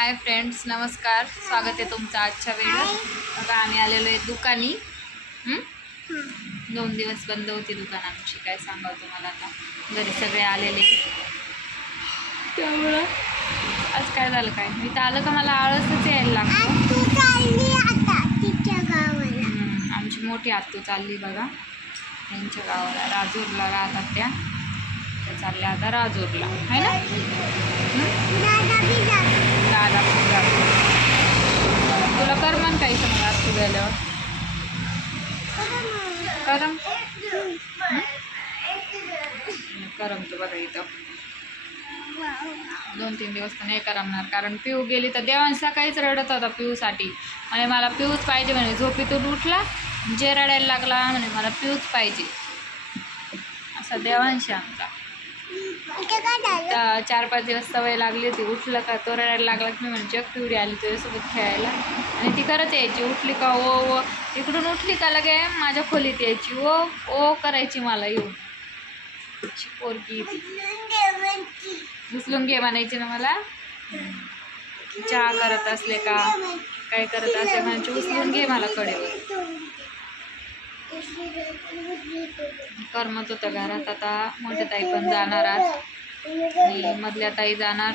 Hi friends नमस्कार. स्वागत आहे तुमचं आजच्या वेळेत आता आम्ही आलेलो आहे दुकानी. हं? दोन दिवस बंद होती दुकान आमची काय सांगावं तुम्हाला आता? घरी सगळे आलेले. त्यामुळं? आज काय झालं काय? मी तर आलं का मला आळसच यायला लागतं? तू चालली आता तिच्या गावाला. हं, आमची मोठी आत्तू चालली बघा. त्यांच्या गावाला राजूरला राहतात त्या. त्या चालल्या आता राजूरला. आहे ना? आला दादा जातो तुला कर म्हण काही आज तू गेल्यावर करम करम तू बघा इथं. दोन तीन दिवस तर नाही करमणार कारण पिऊ गेली तर देवान सकाळीच रडत होता पिऊसाठी. आणि मला पिऊच पाहिजे म्हणे झोपीतून उठला जे रडायला लागला म्हणे मला पिऊच पाहिजे. असा देवांशी आमचा. चार पाच दिवस सवय लागली होती. उठलं का तो रडायला लागला की मी म्हणजे एक पिवडी आली तुझ्यासोबत खेळायला. आणि ती खरंच यायची. उठली का ओ ओ. इकडून उठली का लगे? माझ्या खोलीत यायची. ओ ओ करायची मला येऊन. पोरगी उचलून घे म्हणायची ना मला. चहा करत असले का? काय करत असले म्हणजे उचलून घे मला कडेवर. करमत होतं घरात आता मोठ्या ताई पण जाणार आज. मधल्या ताई जाणार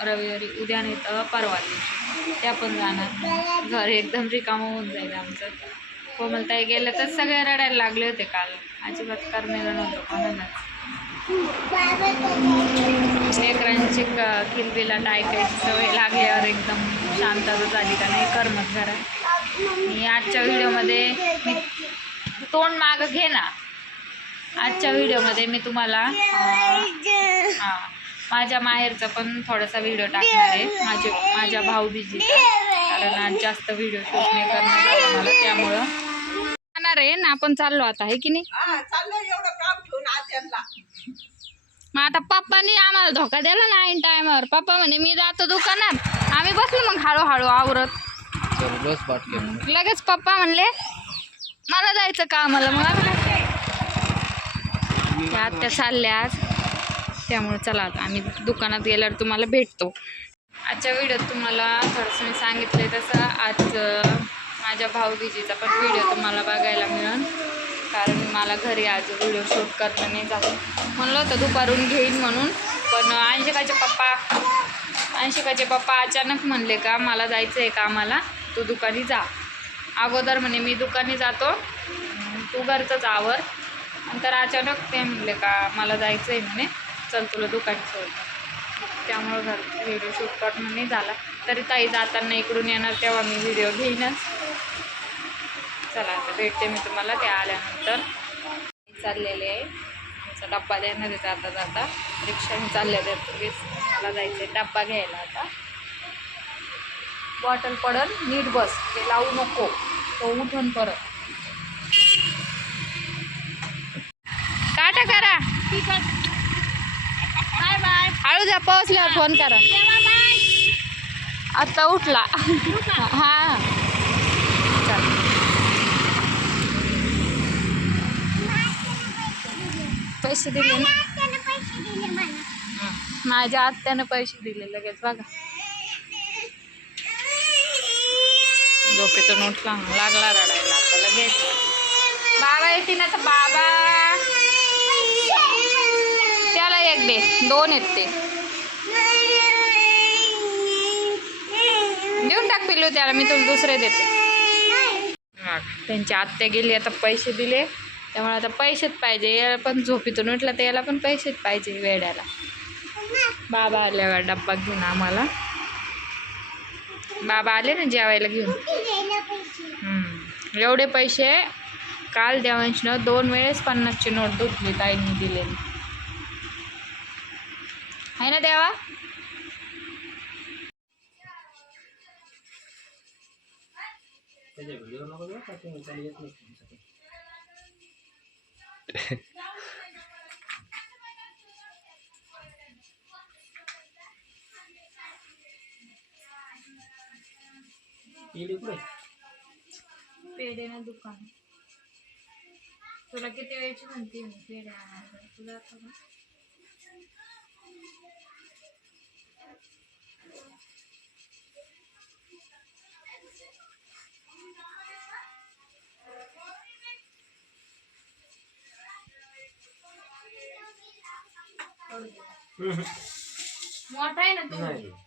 रविवारी. उद्या नाही तर परवा दिवशी. त्या पण जाणार. घर एकदम रिकामं होऊन जाईल आमचं. कोमलताई गेलं तर सगळे रडायला लागले होते काल. अजिबात करमेलं नव्हतं कोणालाच. लेकरांची क किलबिलाट ऐकायची सवय लागल्यावर एकदम शांतता झाली का नाही? करमत घरात आणि आजच्या व्हिडिओमध्ये मी तोंड मागं घे ना. आजच्या व्हिडिओमध्ये मी तुम्हाला हां माझ्या माहेरचा पण थोडासा व्हिडिओ टाकणार आहे. माझे माझ्या भाऊबीजीचा कारण आज जास्त व्हिडिओ शूट नाही करणार मला त्यामुळं. जाणार आहे ना आपण चाललो आता आहे की नाही? हा मग आता पप्पानी आम्हाला धोका दिला ना ऐन टायमावर. पप्पा म्हणे मी जातो दुकानात. आम्ही बसलो मग हळूहळू आवरत. चल बस पाटके लगेच पप्पा म्हणले मला जायचं का आम्हाला मग. आम्ही आत्या चालल्या आज. त्यामुळे चला आता आम्ही दुकानात गेल्यावर तुम्हाला भेटतो. आजच्या व्हिडिओत तुम्हाला थोडंसं मी सांगितलं तसं आज माझ्या भाऊबीजीचा पण व्हिडिओ तुम्हाला बघायला मिळेल. कारण मला घरी आज व्हिडिओ शूट करणं नाही झालं. म्हणलं होतं दुपारून घेईन म्हणून पण अंशिकाचे पप्पा अंशिकाचे पप्पा अचानक म्हणले का मला जायचं आहे कामाला. तू दुकानी जा. अगोदर म्हणे मी दुकानी जातो तू घरचंच आवर नंतर अचानक ते म्हणले का मला जायचं आहे म्हणे चल तुला दुकानी सोडतो त्यामुळं घर व्हिडिओ शूटकॉट म्हणे झाला. तरी ताई जाताना इकडून येणार तेव्हा मी व्हिडिओ घेईनच. चला आता भेटते मी तुम्हाला ते आल्यानंतर. चाललेले आहे. आमचा डब्बा देणार आहे जाता जाता रिक्षाने चालले जाते मला जायचं आहे डब्बा घ्यायला आता. बॉटल पडल नीट बस. ते लावू नको. तो उठून परत. काटा करा. बाय बाय हळू जा पोहोचल्यावर फोन करा. आता उठला. हा. चल. पैसे दिले ना? हं. माझ्या आत्यानं पैसे दिले लगेच बघा. झोपेतून उठला लागला रडायला. आता लगेच. बाबा येते ना तर बाबा. त्याला एक दे. दोन आहेत ते. देऊन टाक पिल्लू त्याला मी तुला दुसरे देते. त्यांची आत्या गेली आता पैसे दिले. त्यामुळे आता पैसेच पाहिजे. याला पण झोपीतून उठला तर याला पण पैसेच पाहिजे वेड्याला. बाबा आल्यावर डब्बा घेऊन आम्हाला. बाबा आले ना जेवायला घेऊन? हम्म. एवढे पैसे काल देवांशनं दोन वेळेस पन्नासची नोट धुतली ताईंनी दिलेली. आहे ना देवा? पेढे पेढेना दुकान. तुला किती वेळची म्हणते मी पेढे आणायला? तुला आता मोठा आहे ना तू?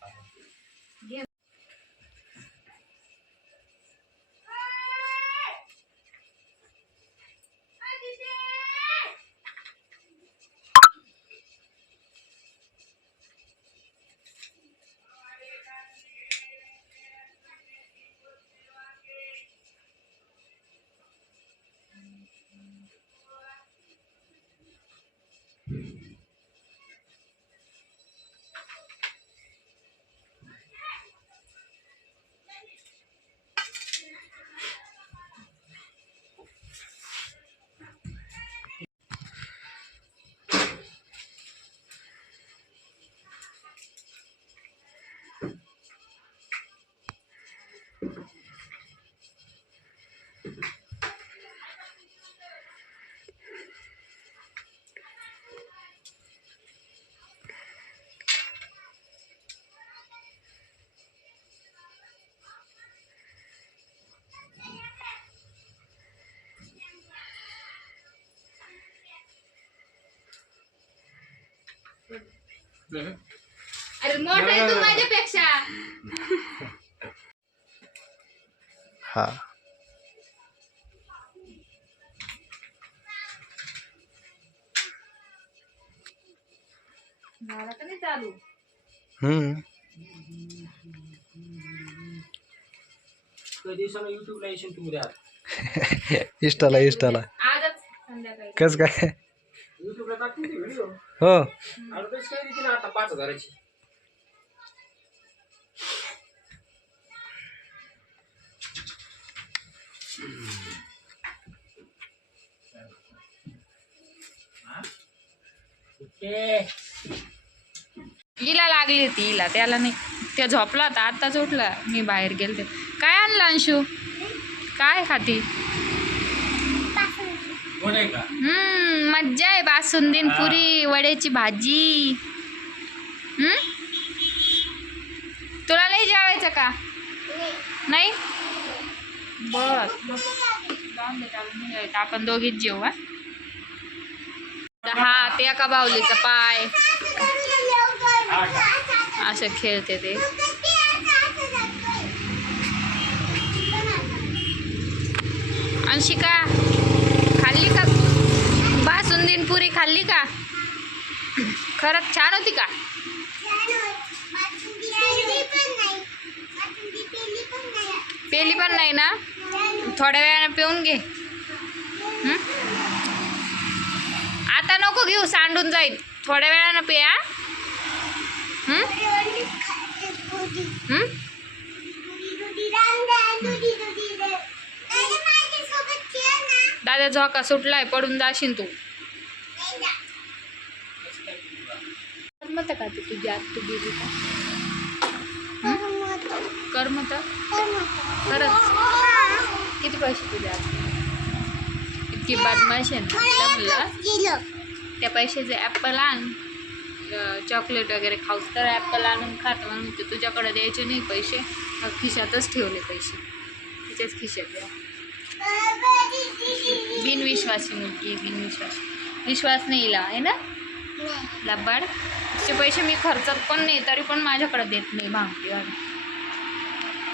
अरे मोठा आहे तू माझ्यापेक्षा. हा. नाही चालू? हम्म. दिवसाला युट्यूबला येशील इष्टाला इष्टाला. आजच संध्याकाळी. कस काय युट्यूबला टाकतील ती व्हिडिओ हो. काय देते ना आता पाच हजाराची हिला लागली होती हिला त्याला नाही. त्या झोपला होता आत्ताच उठला. मी बाहेर गेलते. काय आणलं अंशू? काय खाती? हम्म मज्जा आहे बासुंदीन पुरी वड्याची भाजी. हम्म? तुला नाही जेवायचं का? नाही? जेवायचं. आपण दोघीच जेवू हा. हा ते एका बाहुलीचा पाय. असं खेळते ते. अंशिका खाल्ली का बासुंदीन पुरी खाल्ली का? खरंच छान होती का? पेली पण नाही ना? थोड्या वेळाने पिऊन घे. आता नको घेऊ सांडून जाईल. थोड्या वेळानं पिया दादा झोका सुटलाय पडून जाशील तू. करमत का ते तुझी आत तू गेली का करमत? खरंच? किती पैसे तुझ्या आत इतकी बदमाश आहे ना म्हणलं त्या पैशाचे ॲपल आण. चॉकलेट वगैरे खाऊस तर ॲपल आणून खात म्हणून म्हणते तुझ्याकडे द्यायचे नाही पैसे. खिशातच ठेवले पैसे. तिच्याच खिशात द्या. बिनविश्वासी मुलगी बिनविश्वासी. विश्वास नाही हिला आहे ना? लबाड. तिचे पैसे मी खर्चत पण नाही तरी पण माझ्याकडे देत नाही भांगती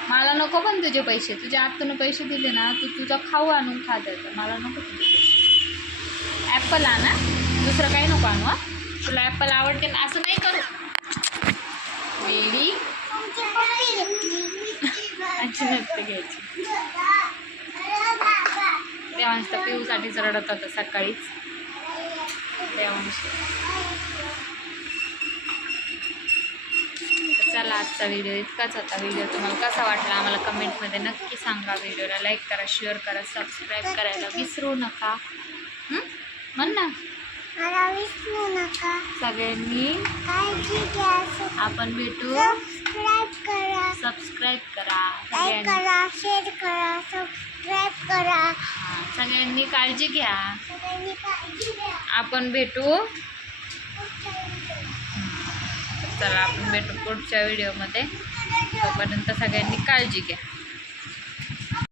मला नको पण तुझे पैसे. तुझ्या आत्तानं पैसे दिले ना तू तुझा खाऊ आणून खा द्यायचं मला नको तुझे पैसे. ॲपल आणा दुसरं काही नको आणू हा. तुला ॲपल आवडते ना असं नाही करू. वेडी नसते घ्यायची. देवांश तर पिऊसाठीच रडत होता सकाळीच. देवांश. चला आजचा व्हिडिओ इतकाच होता व्हिडिओ तुम्हाला कसा वाटला आम्हाला कमेंटमध्ये नक्की सांगा व्हिडिओला. लाईक करा शेअर करा सबस्क्राईब करायला विसरू नका? म्हण ना. मला विसरू नका. सगळ्यांनी काळजी घ्या. आपण भेटू. सबस्क्राईब करा. सबस्क्राईब करा. लाईक करा शेअर करा सबस्क्राईब करा. सगळ्यांनी काळजी घ्या. सगळ्यांनी काळजी घ्या. आपण भेटू. चला आपण भेटू पुढच्या व्हिडिओमध्ये तोपर्यंत सगळ्यांनी काळजी घ्या.